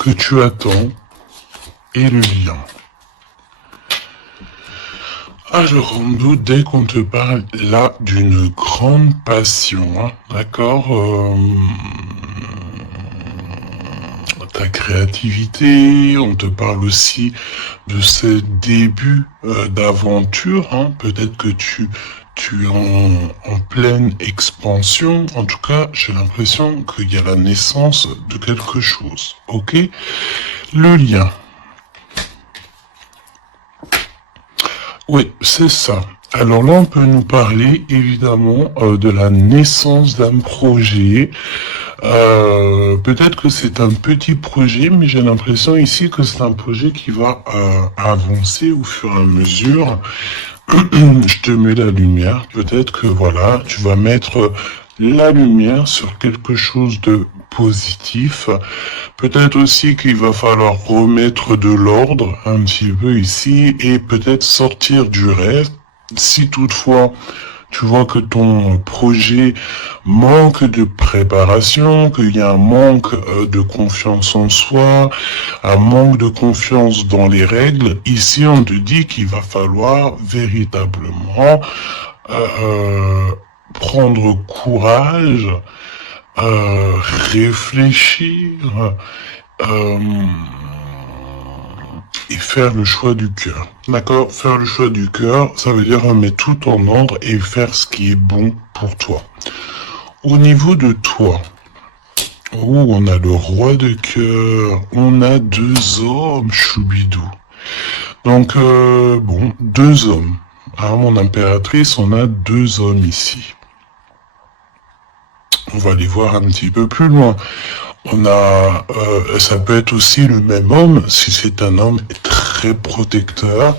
que tu attends et le lien. Alors, on doute dès qu'on te parle là d'une grande passion, hein, d'accord, ta créativité, on te parle aussi de ce début d'aventure, hein, peut-être que tu es en pleine expansion, en tout cas, j'ai l'impression qu'il y a la naissance de quelque chose, ok? Le lien. Oui, c'est ça. Alors là, on peut nous parler évidemment de la naissance d'un projet. Peut-être que c'est un petit projet, mais j'ai l'impression ici que c'est un projet qui va avancer au fur et à mesure. Je te mets la lumière. Peut-être que voilà, tu vas mettre la lumière sur quelque chose de positif. Peut-être aussi qu'il va falloir remettre de l'ordre un petit peu ici et peut-être sortir du rêve. Si toutefois tu vois que ton projet manque de préparation, qu'il y a un manque de confiance en soi, un manque de confiance dans les règles, ici on te dit qu'il va falloir véritablement prendre courage, réfléchir et faire le choix du cœur. D'accord? Faire le choix du cœur, ça veut dire remettre tout en ordre et faire ce qui est bon pour toi. Au niveau de toi, on a le roi de cœur, on a deux hommes, choubidou. Donc, bon, deux hommes. Hein, mon impératrice, on a deux hommes ici. On va les voir un petit peu plus loin. On a, ça peut être aussi le même homme, si c'est un homme très protecteur.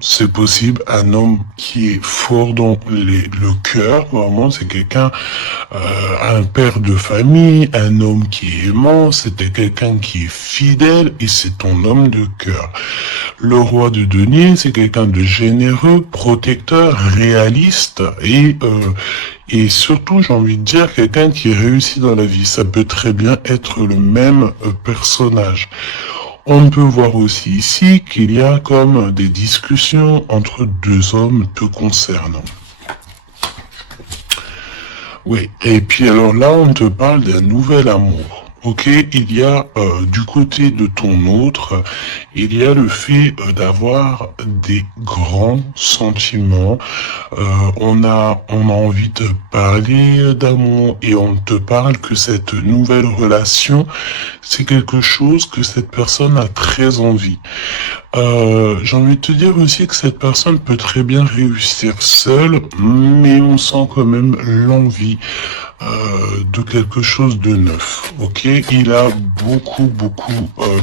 C'est possible, un homme qui est fort dans le cœur, vraiment, c'est quelqu'un, un père de famille, un homme qui est aimant, c'était quelqu'un qui est fidèle et c'est ton homme de cœur. Le roi de denier, c'est quelqu'un de généreux, protecteur, réaliste et surtout, j'ai envie de dire, quelqu'un qui réussit dans la vie. Ça peut très bien être le même personnage. On peut voir aussi ici qu'il y a comme des discussions entre deux hommes te concernant. Oui, et puis alors là, on te parle d'un nouvel amour. Ok, il y a du côté de ton autre, il y a le fait d'avoir des grands sentiments. On a envie de parler d'amour et on te parle que cette nouvelle relation, c'est quelque chose que cette personne a très envie. J'ai envie de te dire aussi que cette personne peut très bien réussir seule, mais on sent quand même l'envie de quelque chose de neuf, ok? Il a beaucoup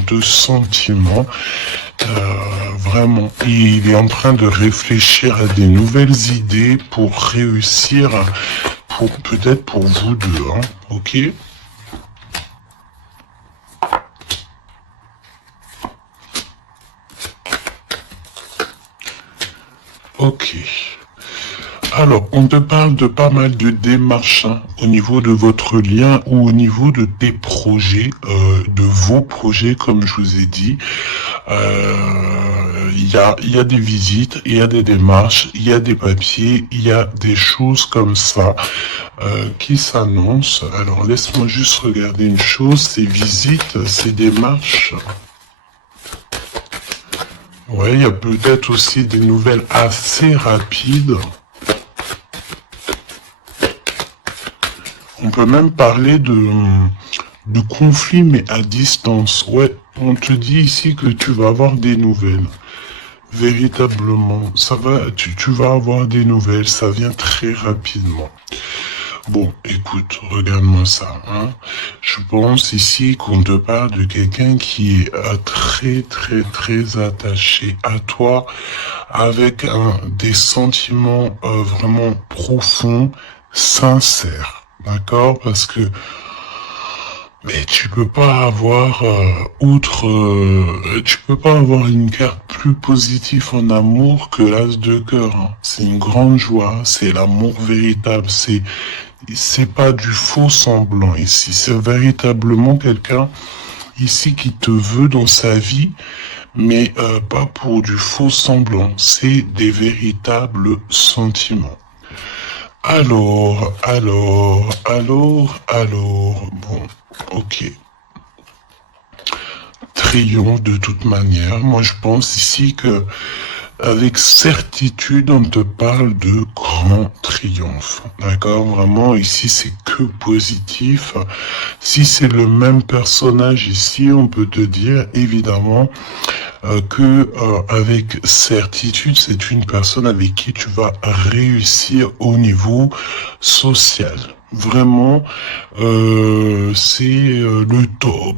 de sentiments, vraiment. Il est en train de réfléchir à des nouvelles idées pour réussir, peut-être pour vous deux, hein, ok? Ok. Alors, on te parle de pas mal de démarches hein, au niveau de votre lien ou au niveau de tes projets, de vos projets, comme je vous ai dit. Il y a des visites, il y a des démarches, il y a des papiers, il y a des choses comme ça qui s'annoncent. Alors, laisse-moi juste regarder une chose, ces visites, ces démarches. Ouais, il y a peut-être aussi des nouvelles assez rapides. On peut même parler de conflit, mais à distance. Ouais, on te dit ici que tu vas avoir des nouvelles. Véritablement, ça va, tu vas avoir des nouvelles, ça vient très rapidement. Bon, écoute, regarde-moi ça. Hein. Je pense ici qu'on te parle de quelqu'un qui est très attaché à toi, avec des sentiments vraiment profonds, sincères. D'accord? Parce que mais tu peux pas avoir tu peux pas avoir une carte plus positive en amour que l'as de cœur. Hein. C'est une grande joie, c'est l'amour véritable, c'est c'est pas du faux semblant ici, c'est véritablement quelqu'un ici qui te veut dans sa vie, mais pas pour du faux semblant, c'est des véritables sentiments. Bon, ok. Triomphe de toute manière. Moi, je pense ici que, avec certitude, on te parle de grand triomphe. D'accord? Vraiment, ici, c'est que positif. Si c'est le même personnage ici, on peut te dire, évidemment, avec certitude, c'est une personne avec qui tu vas réussir au niveau social. Vraiment, c'est le top,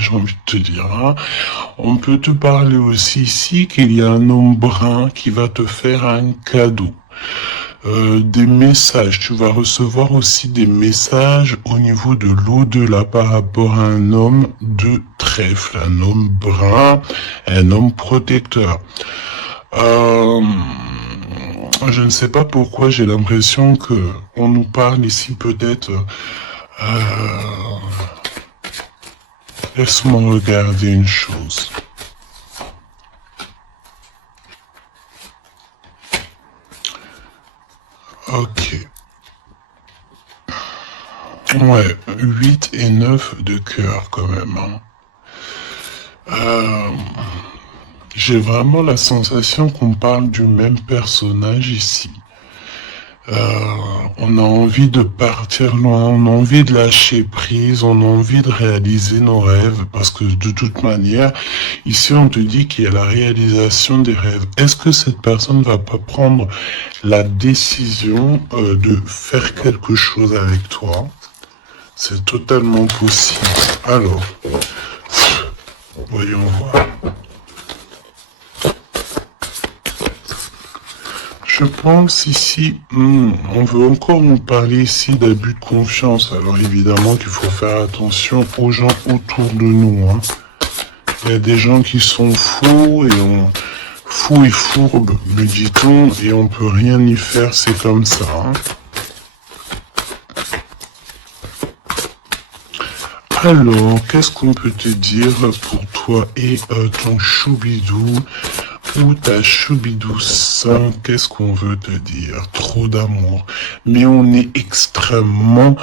j'ai envie de te dire. Hein. On peut te parler aussi ici qu'il y a un homme brun qui va te faire un cadeau. Des messages, tu vas recevoir aussi des messages au niveau de l'au-delà par rapport à un homme de trèfle, un homme brun, un homme protecteur. Je ne sais pas pourquoi j'ai l'impression que on nous parle ici peut-être. Laisse-moi regarder une chose. Ok. Ouais, 8 et 9 de cœur quand même. Hein. J'ai vraiment la sensation qu'on parle du même personnage ici. On a envie de partir loin, on a envie de lâcher prise, on a envie de réaliser nos rêves, parce que de toute manière, ici on te dit qu'il y a la réalisation des rêves. Est-ce que cette personne va pas prendre la décision de faire quelque chose avec toi? C'est totalement possible. Alors, voyons voir. Je pense ici, on veut encore nous parler ici d'abus de confiance. Alors évidemment qu'il faut faire attention aux gens autour de nous. Hein. Il y a des gens qui sont fous et fourbes, me dit-on, et on peut rien y faire, c'est comme ça. Hein. Alors, qu'est-ce qu'on peut te dire pour toi et ton choubidou ou ta choubidouce? Qu'est-ce qu'on veut te dire? Trop d'amour. Mais on est extrêmement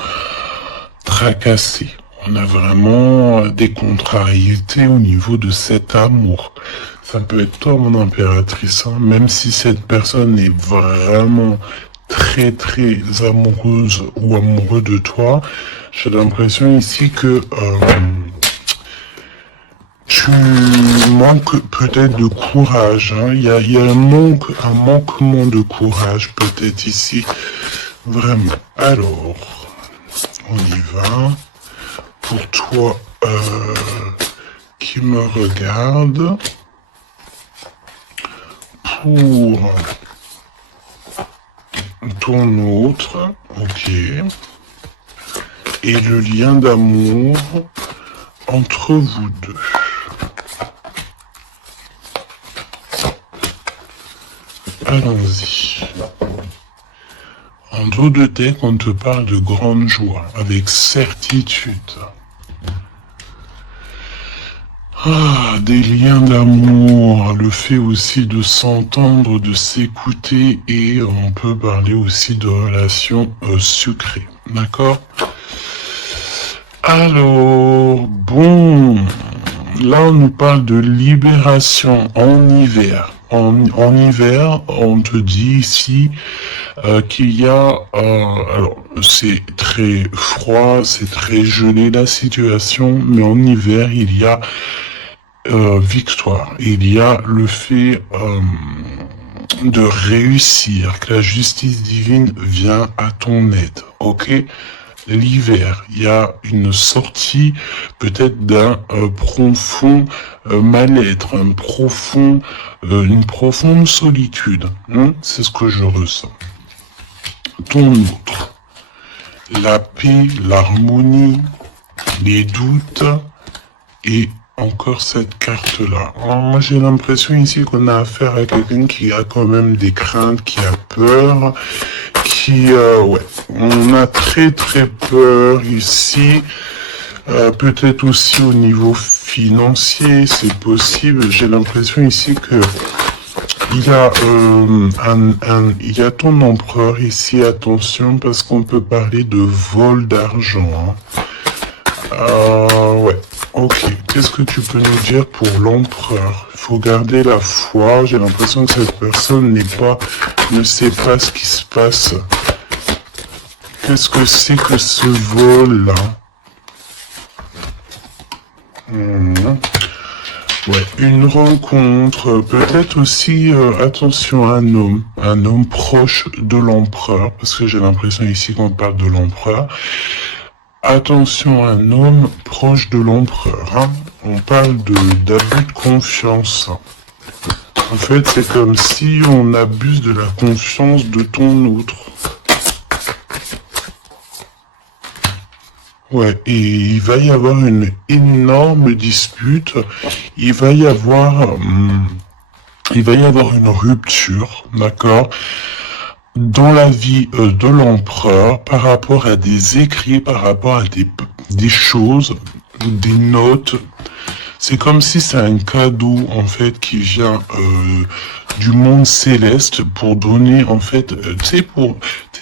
tracassé. On a vraiment des contrariétés au niveau de cet amour. Ça peut être toi, mon impératrice, hein, même si cette personne est vraiment très très amoureuse ou amoureux de toi. J'ai l'impression ici que tu manques peut-être de courage. Hein. Il y a un manquement de courage peut-être ici. Vraiment. Alors, on y va. Pour toi qui me regarde. Pour ton autre. Ok. Et le lien d'amour entre vous deux. Allons-y. En dos de tête, on te parle de grande joie, avec certitude. Ah, des liens d'amour, le fait aussi de s'entendre, de s'écouter, et on peut parler aussi de relations sucrées. D'accord ? Alors, bon, là on nous parle de libération en hiver. En hiver, on te dit ici qu'il y a, alors c'est très froid, c'est très gelé la situation, mais en hiver il y a victoire, il y a le fait de réussir, que la justice divine vient à ton aide, ok? L'hiver, il y a une sortie peut-être d'un profond mal-être, une profonde solitude. Hein, c'est ce que je ressens. Ton autre, la paix, l'harmonie, les doutes et encore cette carte-là. Moi, j'ai l'impression ici qu'on a affaire à quelqu'un qui a quand même des craintes, qui a peur, ouais, on a très très peur ici. Peut-être aussi au niveau financier, c'est possible. J'ai l'impression ici que il y a il y a ton empereur ici. Attention, parce qu'on peut parler de vol d'argent. Ouais. Ok. Qu'est-ce que tu peux nous dire pour l'empereur? Il faut garder la foi. J'ai l'impression que cette personne ne sait pas ce qui se passe. Qu'est-ce que c'est que ce vol-là? Ouais, une rencontre, peut-être aussi, attention, un homme proche de l'empereur, parce que j'ai l'impression ici qu'on parle de l'empereur. Attention, un homme proche de l'empereur, hein. On parle d'abus de confiance. En fait, c'est comme si on abuse de la confiance de ton autre. Ouais, et il va y avoir une énorme dispute. Il va y avoir une rupture, d'accord, dans la vie de l'empereur par rapport à des écrits, par rapport à des choses, des notes. C'est comme si c'est un cadeau, en fait, qui vient du monde céleste pour donner, en fait, tu sais,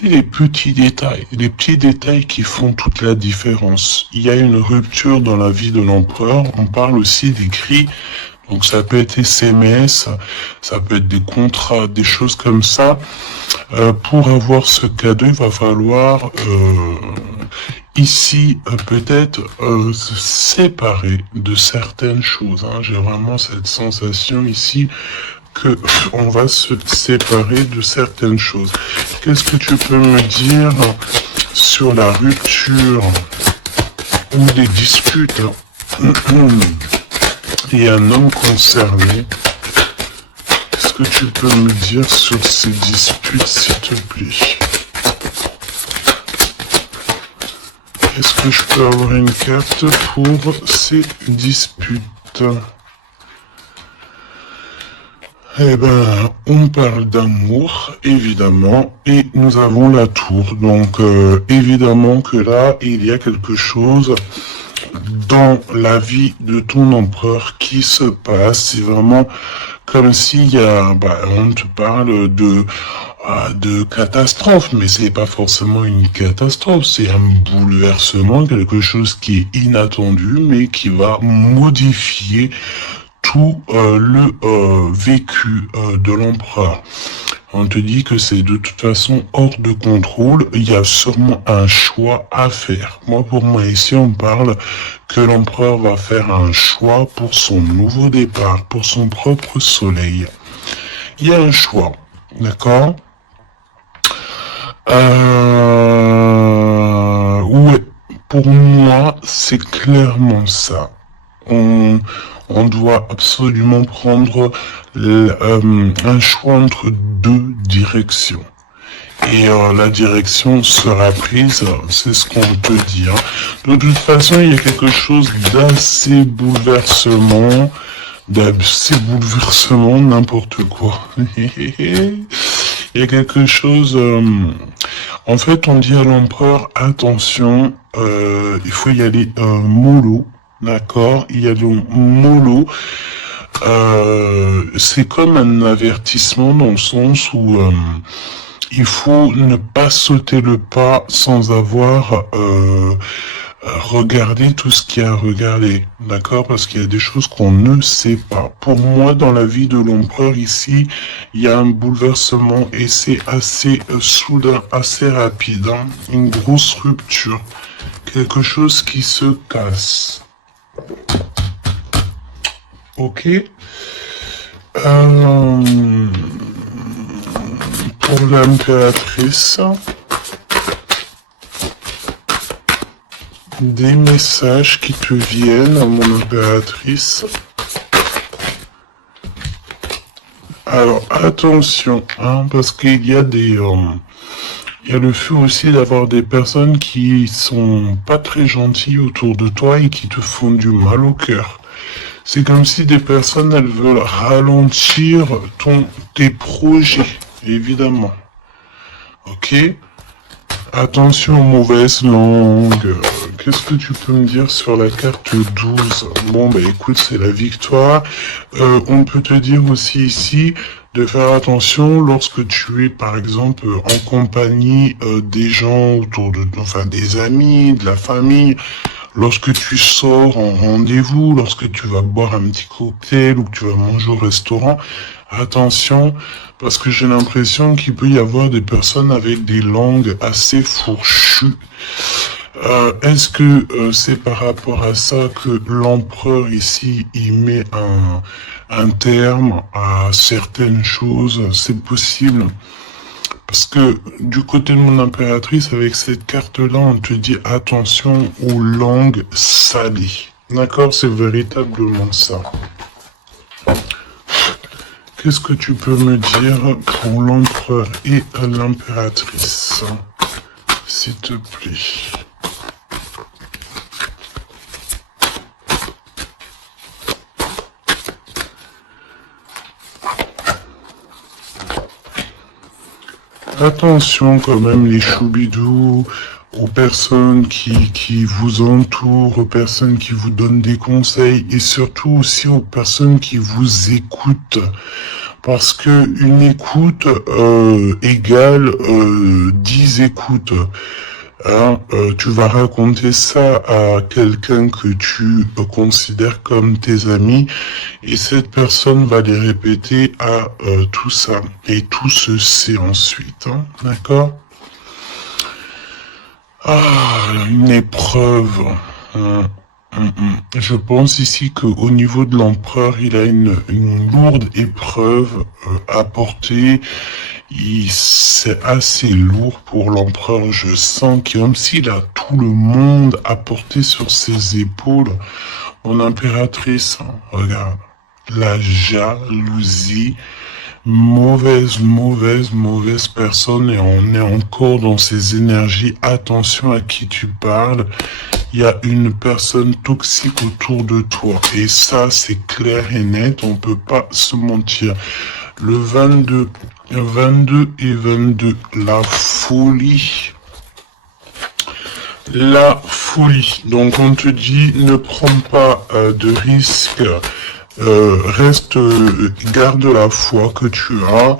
les petits détails qui font toute la différence. Il y a une rupture dans la vie de l'empereur. On parle aussi d'écrits. Donc ça peut être SMS, ça peut être des contrats, des choses comme ça. Pour avoir ce cadeau, il va falloir ici peut-être se séparer de certaines choses. Hein. J'ai vraiment cette sensation ici que on va se séparer de certaines choses. Qu'est-ce que tu peux me dire sur la rupture ou des disputes? Il y a un homme concerné. Qu'est-ce que tu peux me dire sur ces disputes, s'il te plaît? Est-ce que je peux avoir une carte pour ces disputes? Eh ben, on parle d'amour, évidemment, et nous avons la tour. Donc, évidemment que là, il y a quelque chose dans la vie de ton empereur qui se passe. C'est vraiment comme s'il y a, on te parle de catastrophe, mais c'est pas forcément une catastrophe, c'est un bouleversement, quelque chose qui est inattendu, mais qui va modifier tout le vécu de l'empereur. On te dit que c'est de toute façon hors de contrôle, il y a sûrement un choix à faire. Pour moi, ici, on parle que l'empereur va faire un choix pour son nouveau départ, pour son propre soleil. Il y a un choix, d'accord? Ouais, pour moi, c'est clairement ça. On doit absolument prendre un choix entre deux directions. Et la direction sera prise, c'est ce qu'on peut dire. De toute façon, il y a quelque chose d'assez bouleversement, n'importe quoi. Il y a quelque chose... en fait, on dit à l'empereur, attention, il faut y aller mollo. D'accord, il y a le mollo. C'est comme un avertissement dans le sens où il faut ne pas sauter le pas sans avoir regardé tout ce qu'il y a à regarder. D'accord, parce qu'il y a des choses qu'on ne sait pas. Pour moi, dans la vie de l'empereur ici, il y a un bouleversement et c'est assez soudain, assez rapide. Hein, une grosse rupture. Quelque chose qui se casse. Ok. Pour l'impératrice, des messages qui te viennent à mon impératrice. Alors attention, hein, parce qu'il y a il y a le fait aussi d'avoir des personnes qui sont pas très gentilles autour de toi et qui te font du mal au cœur. C'est comme si des personnes, elles veulent ralentir tes projets, évidemment. Ok? Attention, mauvaise langue. Qu'est-ce que tu peux me dire sur la carte 12? Bon, bah écoute, c'est la victoire. On peut te dire aussi ici de faire attention lorsque tu es, par exemple, en compagnie des gens autour de toi, enfin des amis, de la famille. Lorsque tu sors en rendez-vous, lorsque tu vas boire un petit cocktail ou que tu vas manger au restaurant, attention, parce que j'ai l'impression qu'il peut y avoir des personnes avec des langues assez fourchues. Est-ce que c'est par rapport à ça que l'empereur ici, il met un terme à certaines choses? C'est possible. Parce que du côté de mon impératrice, avec cette carte-là, on te dit attention aux langues salées. D'accord? C'est véritablement ça. Qu'est-ce que tu peux me dire pour l'empereur et l'impératrice? S'il te plaît. Attention quand même les choubidous, aux personnes qui vous entourent, aux personnes qui vous donnent des conseils et surtout aussi aux personnes qui vous écoutent. Parce que une écoute égale 10 écoutes. Hein, tu vas raconter ça à quelqu'un que tu considères comme tes amis et cette personne va les répéter à tout ça et tout se sait ensuite, hein, d'accord? Ah, une épreuve. Je pense ici qu'au niveau de l'empereur, il a une lourde épreuve à porter. C'est assez lourd pour l'empereur. Je sens que même s'il a tout le monde à porter sur ses épaules, mon impératrice, hein, regarde, la jalousie, mauvaise personne et on est encore dans ces énergies. Attention à qui tu parles. Il y a une personne toxique autour de toi. Et ça, c'est clair et net. On peut pas se mentir. Le 22 et 22, la folie. La folie. Donc, on te dit, ne prends pas de risques. Reste, garde la foi que tu as.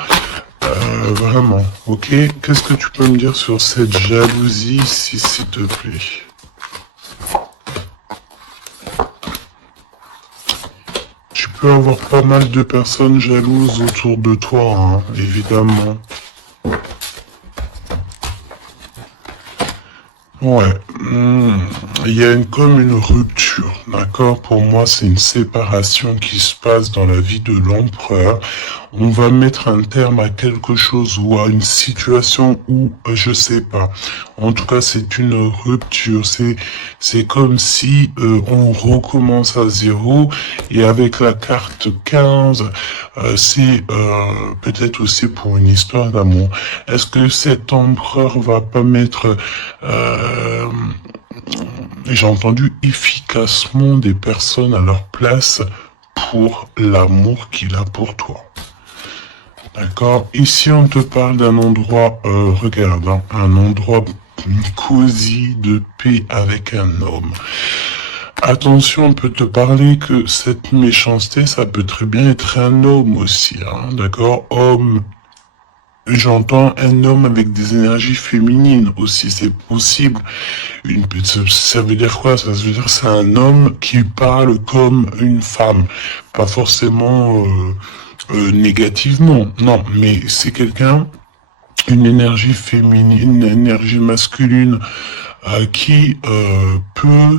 Vraiment, ok? Qu'est-ce que tu peux me dire sur cette jalousie, s'il te plaît? Tu peux avoir pas mal de personnes jalouses autour de toi, hein, évidemment. Ouais, il y a comme une rupture, d'accord? Pour moi, c'est une séparation qui se passe dans la vie de l'empereur. On va mettre un terme à quelque chose ou à une situation où, je sais pas. En tout cas, c'est une rupture. C'est comme si on recommence à zéro. Et avec la carte 15, c'est peut-être aussi pour une histoire d'amour. Est-ce que cet empereur va pas mettre j'ai entendu efficacement des personnes à leur place pour l'amour qu'il a pour toi. D'accord? Ici, on te parle d'un endroit, regarde, hein, un endroit cosy de paix avec un homme. Attention, on peut te parler que cette méchanceté, ça peut très bien être un homme aussi, hein, d'accord? Homme. J'entends un homme avec des énergies féminines aussi, c'est possible. Ça veut dire quoi? Ça veut dire c'est un homme qui parle comme une femme, pas forcément négativement, non, mais c'est quelqu'un, une énergie féminine, une énergie masculine qui peut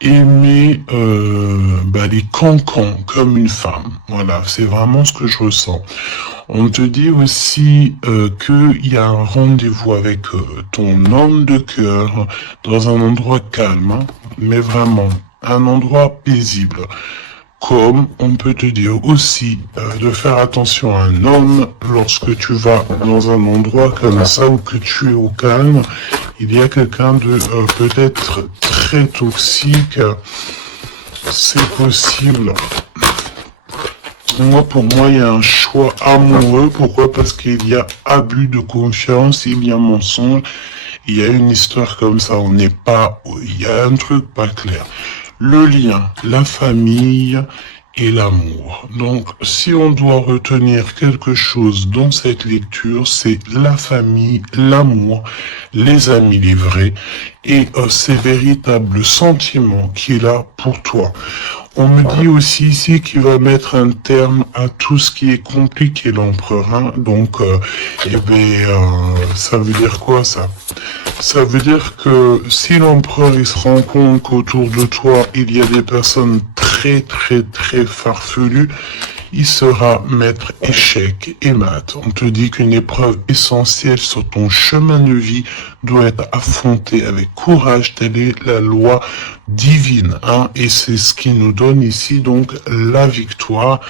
aimer les cancans comme une femme. Voilà, c'est vraiment ce que je ressens. On te dit aussi qu'il y a un rendez-vous avec ton homme de cœur dans un endroit calme, hein, mais vraiment un endroit paisible. Comme on peut te dire aussi de faire attention à un homme lorsque tu vas dans un endroit comme ça ou que tu es au calme, il y a quelqu'un de peut-être très toxique, c'est possible. Pour moi, il y a un choix amoureux. Pourquoi? Parce qu'il y a abus de confiance, il y a mensonge. il y a une histoire comme ça, on n'est pas, il y a un truc pas clair. Le lien, la famille et l'amour. Donc, si on doit retenir quelque chose dans cette lecture, c'est la famille, l'amour, les amis, les vrais, et ces véritables sentiments qu'il a pour toi. On me dit aussi ici qu'il va mettre un terme à tout ce qui est compliqué, l'empereur. Hein. Donc, ça veut dire quoi ça? Ça veut dire que si l'empereur il se rend compte qu'autour de toi il y a des personnes très farfelues, il sera maître échec et mat. On te dit qu'une épreuve essentielle sur ton chemin de vie doit être affrontée avec courage, telle est la loi divine. Hein, et c'est ce qui nous donne ici donc la victoire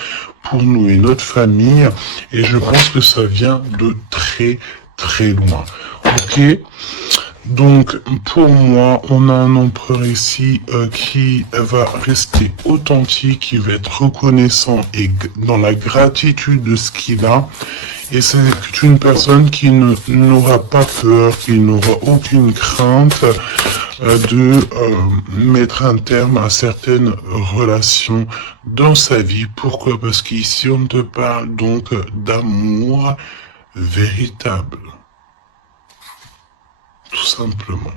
pour nous et notre famille. Et je pense que ça vient de très loin. Ok, donc pour moi, on a un empereur ici qui va rester authentique, qui va être reconnaissant et dans la gratitude de ce qu'il a. Et c'est une personne qui n'aura pas peur, qui n'aura aucune crainte de mettre un terme à certaines relations dans sa vie. Pourquoi? Parce qu'ici, on te parle donc d'amour véritable. Tout simplement.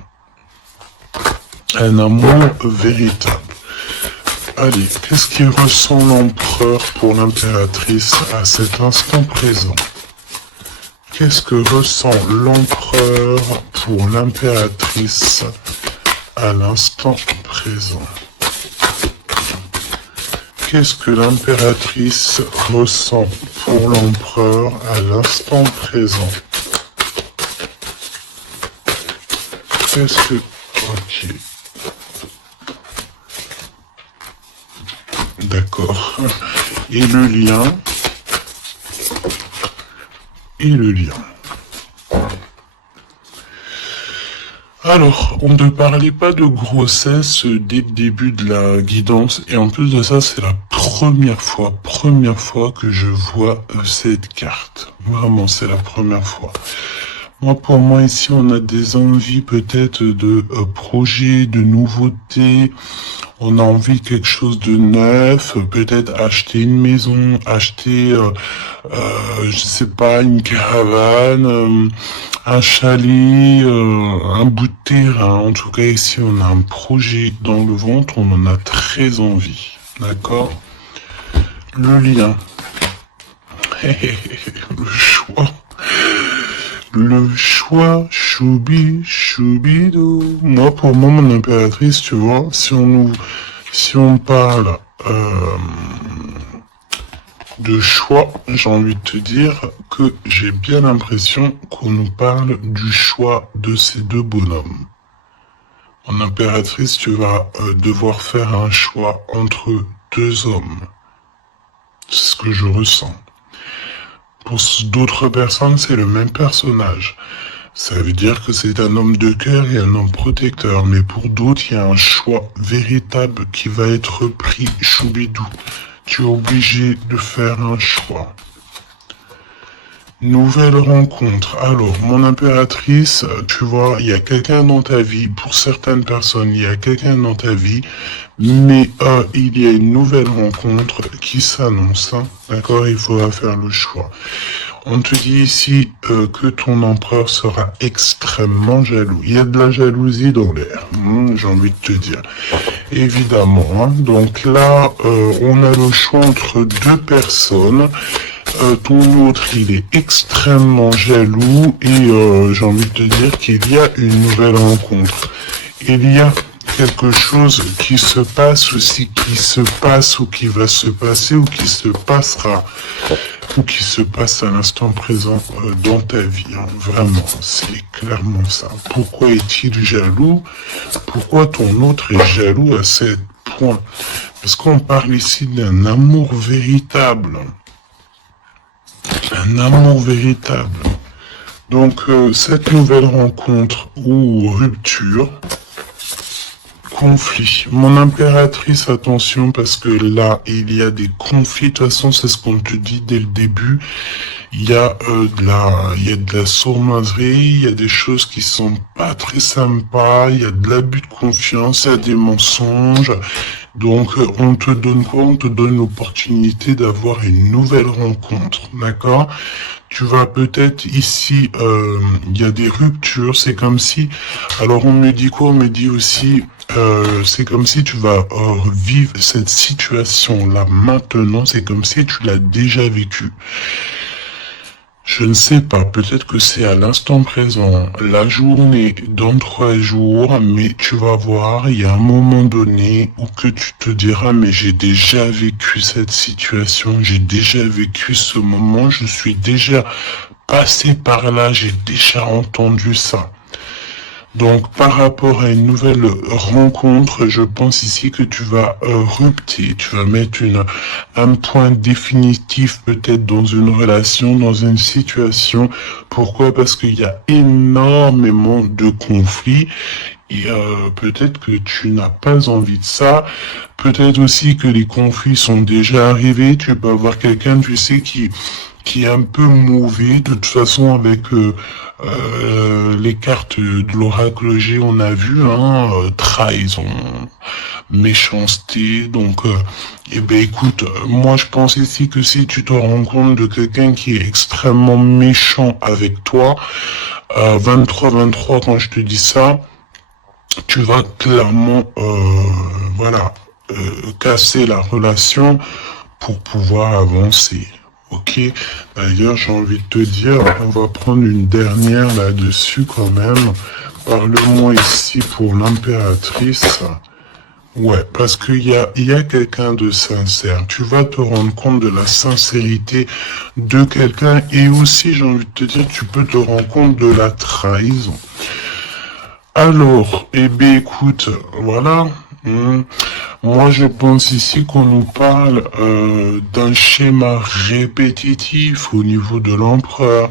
Un amour véritable. Allez, qu'est-ce qui ressent l'empereur pour l'impératrice à cet instant présent? Qu'est-ce que ressent l'empereur pour l'impératrice à l'instant présent? Qu'est-ce que l'impératrice ressent pour l'empereur à l'instant présent? Qu'est-ce que... Ok. D'accord. Et le lien. Et le lien. Alors, on ne parlait pas de grossesse dès le début de la guidance. Et en plus de ça, c'est la première fois que je vois cette carte. Vraiment, c'est la première fois. Moi, pour moi, ici, on a des envies peut-être de projets, de nouveautés. On a envie de quelque chose de neuf, peut-être acheter une maison, acheter, je sais pas, une caravane, un chalet, un bout de terrain. En tout cas, ici, on a un projet dans le ventre, on en a très envie. D'accord? Le lien. Le choix. Le choix, choubidou. Moi, pour moi, mon impératrice, tu vois, si on parle de choix, j'ai envie de te dire que j'ai bien l'impression qu'on nous parle du choix de ces deux bonhommes. Mon impératrice, tu vas devoir faire un choix entre deux hommes. C'est ce que je ressens. Pour d'autres personnes, c'est le même personnage. Ça veut dire que c'est un homme de cœur et un homme protecteur. Mais pour d'autres, il y a un choix véritable qui va être pris, choubidou. Tu es obligé de faire un choix. Nouvelle rencontre. Alors, mon impératrice, tu vois, il y a quelqu'un dans ta vie. Pour certaines personnes, il y a quelqu'un dans ta vie. Mais il y a une nouvelle rencontre qui s'annonce. Hein, d'accord, il faudra faire le choix. On te dit ici que ton empereur sera extrêmement jaloux. Il y a de la jalousie dans l'air, j'ai envie de te dire. Évidemment. Hein, donc là, on a le choix entre deux personnes. Ton autre, il est extrêmement jaloux et j'ai envie de te dire qu'il y a une nouvelle rencontre. Il y a quelque chose qui se passe aussi, qui se passe ou qui va se passer ou qui se passera ou qui se passe à l'instant présent dans ta vie. Hein. Vraiment, c'est clairement ça. Pourquoi est-il jaloux? Pourquoi ton autre est jaloux à ce point? Parce qu'on parle ici d'un amour véritable. Un amour véritable. Donc, cette nouvelle rencontre ou rupture, conflits. Mon impératrice, attention, parce que là, il y a des conflits. De toute façon, c'est ce qu'on te dit dès le début. Il y a il y a de la sournoiserie, il y a des choses qui sont pas très sympas, il y a de l'abus de confiance, il y a des mensonges. Donc, on te donne quoi? On te donne l'opportunité d'avoir une nouvelle rencontre, d'accord? Tu vas peut-être ici, il y a des ruptures, c'est comme si, alors on me dit quoi? On me dit aussi, c'est comme si tu vas vivre cette situation-là maintenant, c'est comme si tu l'as déjà vécue. Je ne sais pas, peut-être que c'est à l'instant présent, la journée dans 3 jours, mais tu vas voir, il y a un moment donné où que tu te diras, mais j'ai déjà vécu cette situation, j'ai déjà vécu ce moment, je suis déjà passé par là, j'ai déjà entendu ça. Donc, par rapport à une nouvelle rencontre, je pense ici que tu vas rupter, tu vas mettre un point définitif peut-être dans une relation, dans une situation. Pourquoi? Parce qu'il y a énormément de conflits et peut-être que tu n'as pas envie de ça. Peut-être aussi que les conflits sont déjà arrivés. Tu peux avoir quelqu'un, tu sais, qui est un peu mauvais. De toute façon, avec les cartes de l'oracle G, on a vu, hein, trahison, méchanceté. Donc, eh ben écoute, moi je pense ici que si tu te rends compte de quelqu'un qui est extrêmement méchant avec toi, 23 quand je te dis ça, tu vas clairement, voilà, casser la relation pour pouvoir avancer. Ok, d'ailleurs j'ai envie de te dire, on va prendre une dernière là-dessus quand même. Parle-moi ici pour l'impératrice. Ouais, parce il y a quelqu'un de sincère. Tu vas te rendre compte de la sincérité de quelqu'un et aussi j'ai envie de te dire, tu peux te rendre compte de la trahison. Alors, eh bien écoute, voilà. Moi, je pense ici qu'on nous parle d'un schéma répétitif au niveau de l'empereur.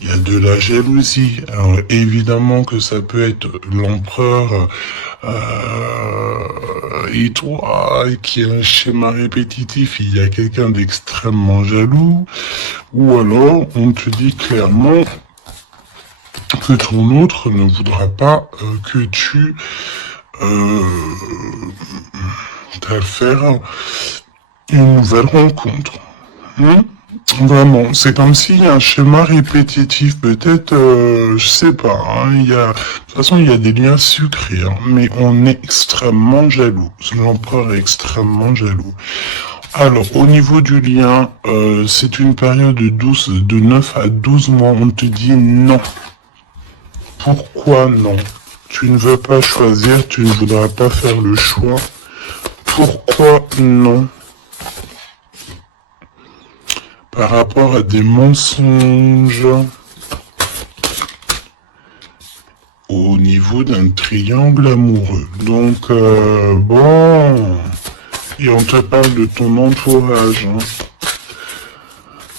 Il y a de la jalousie. Alors, évidemment que ça peut être l'empereur et toi qui a un schéma répétitif. Il y a quelqu'un d'extrêmement jaloux. Ou alors, on te dit clairement que ton autre ne voudra pas que tu faire une nouvelle rencontre. Vraiment, c'est comme s'il y a un schéma répétitif, peut-être, je sais pas, hein, de toute façon, il y a des liens sucrés, hein, mais on est extrêmement jaloux. L'empereur est extrêmement jaloux. Alors, au niveau du lien, c'est une période de 9 à 12 mois, on te dit non. Pourquoi non? Tu ne veux pas choisir, tu ne voudras pas faire le choix. Pourquoi non? Par rapport à des mensonges au niveau d'un triangle amoureux. Donc, bon, et on te parle de ton entourage. Hein.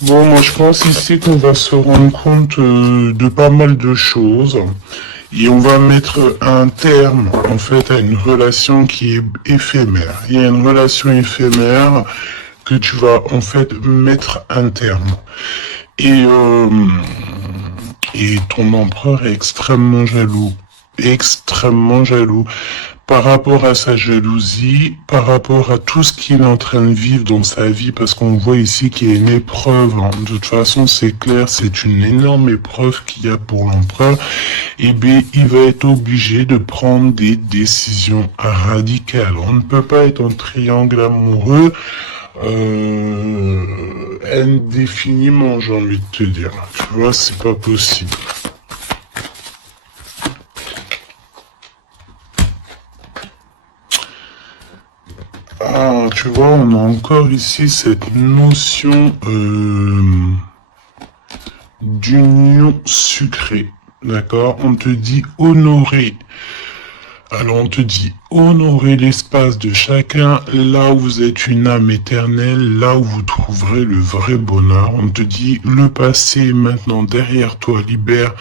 Bon, moi je pense ici qu'on va se rendre compte de pas mal de choses. Et on va mettre un terme, en fait, à une relation qui est éphémère. Il y a une relation éphémère que tu vas, en fait, mettre un terme. Et ton empereur est extrêmement jaloux. Extrêmement jaloux. Par rapport à sa jalousie, par rapport à tout ce qu'il est en train de vivre dans sa vie, parce qu'on voit ici qu'il y a une épreuve, hein. De toute façon c'est clair, c'est une énorme épreuve qu'il y a pour l'empereur, et bien il va être obligé de prendre des décisions radicales. On ne peut pas être en triangle amoureux indéfiniment, j'ai envie de te dire. Tu vois, c'est pas possible. Ah, tu vois, on a encore ici cette notion d'union sucrée. D'accord? On te dit honorer Alors on te dit, honorez l'espace de chacun, là où vous êtes une âme éternelle, là où vous trouverez le vrai bonheur. On te dit, le passé est maintenant derrière toi, libère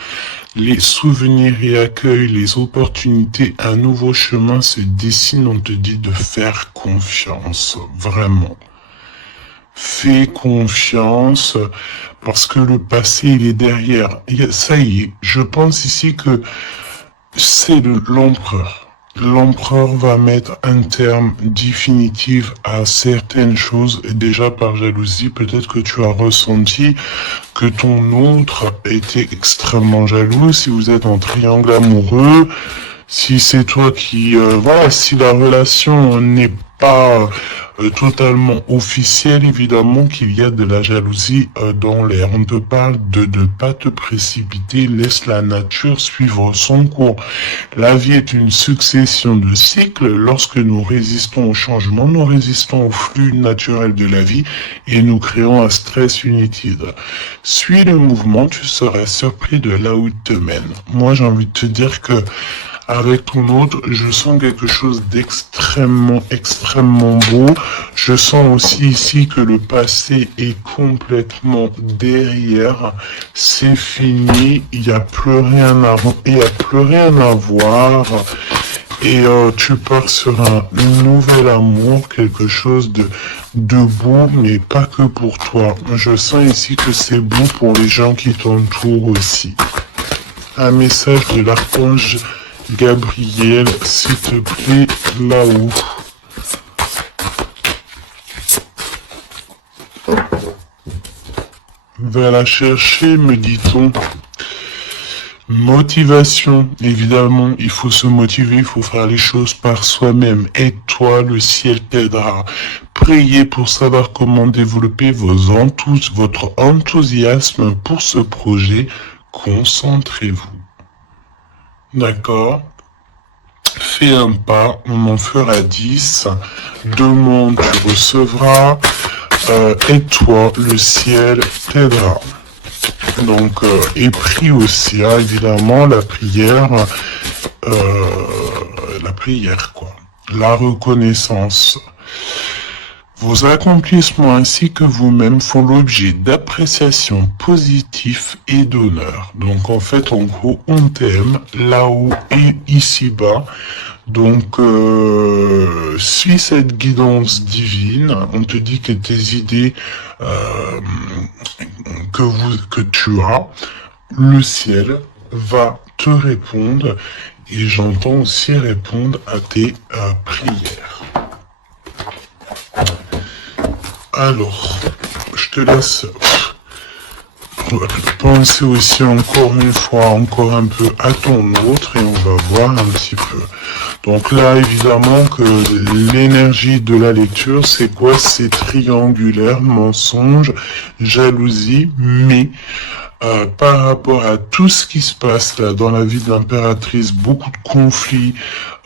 les souvenirs et accueille les opportunités. Un nouveau chemin se dessine, on te dit de faire confiance, vraiment. Fais confiance, parce que le passé, il est derrière. Et ça y est, je pense ici que c'est l'empereur. L'empereur va mettre un terme définitif à certaines choses. Et déjà par jalousie, peut-être que tu as ressenti que ton autre était extrêmement jaloux. Si vous êtes en triangle amoureux, si c'est toi qui... voilà, si la relation n'est pas totalement officielle, évidemment qu'il y a de la jalousie dans l'air. On te parle de ne pas te précipiter, laisse la nature suivre son cours. La vie est une succession de cycles. Lorsque nous résistons au changement, nous résistons au flux naturel de la vie et nous créons un stress inutile. Suis le mouvement, tu seras surpris de là où il te mène. Moi, j'ai envie de te dire que avec ton autre, je sens quelque chose d'extrêmement, extrêmement beau. Je sens aussi ici que le passé est complètement derrière. C'est fini. Il n'y a plus rien à, voir. Et tu pars sur un nouvel amour, quelque chose de beau, mais pas que pour toi. Je sens ici que c'est beau pour les gens qui t'entourent aussi. Un message de l'archange Gabriel, s'il te plaît, là-haut. Va la chercher, me dit-on. Motivation, évidemment, il faut se motiver, il faut faire les choses par soi-même. Aide-toi, le ciel t'aidera. Priez pour savoir comment développer votre enthousiasme pour ce projet. Concentrez-vous. D'accord? Fais un pas, on en fera 10. Demande, tu recevras. Aide-toi, le ciel t'aidera. Donc, et prie aussi, hein, évidemment, la prière, quoi. La reconnaissance. Vos accomplissements ainsi que vous-même font l'objet d'appréciation positive et d'honneur. Donc, en fait, en gros, on t'aime là-haut et ici-bas. Donc, suis cette guidance divine. On te dit que tes idées que tu as, le ciel va te répondre. Et j'entends aussi répondre à tes prières. Alors, je te laisse penser aussi encore une fois, encore un peu à ton autre et on va voir un petit peu. Donc là, évidemment que l'énergie de la lecture, c'est quoi? C'est triangulaire, mensonge, jalousie, mais par rapport à tout ce qui se passe là dans la vie de l'impératrice, beaucoup de conflits,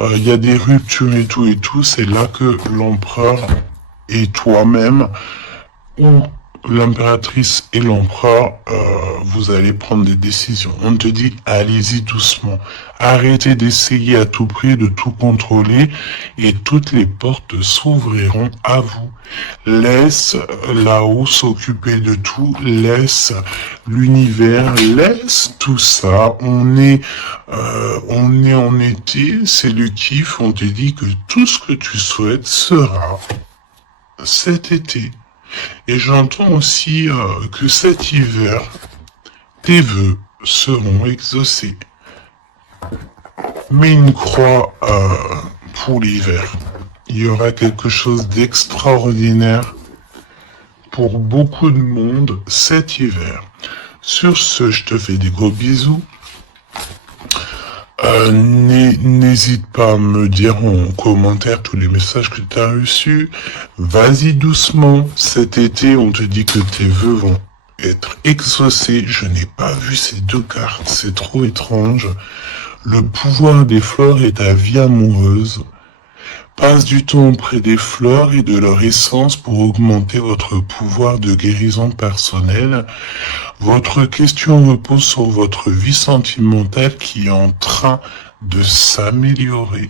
il y a des ruptures et tout, c'est là que l'empereur et toi-même, ou l'impératrice et l'empereur, vous allez prendre des décisions. On te dit, allez-y doucement. Arrêtez d'essayer à tout prix de tout contrôler et toutes les portes s'ouvriront à vous. Laisse là-haut s'occuper de tout. Laisse l'univers, laisse tout ça. On est en été, c'est le kiff. On te dit que tout ce que tu souhaites sera cet été. Et j'entends aussi que cet hiver, tes vœux seront exaucés. Mets une croix pour l'hiver. Il y aura quelque chose d'extraordinaire pour beaucoup de monde cet hiver. Sur ce, je te fais des gros bisous. N'hésite pas à me dire en commentaire tous les messages que tu as reçus. Vas-y doucement. Cet été, on te dit que tes vœux vont être exaucés. Je n'ai pas vu ces deux cartes. C'est trop étrange. Le pouvoir des fleurs est ta vie amoureuse. passe du temps auprès des fleurs et de leur essence pour augmenter votre pouvoir de guérison personnelle. Votre question repose sur votre vie sentimentale qui est en train de s'améliorer.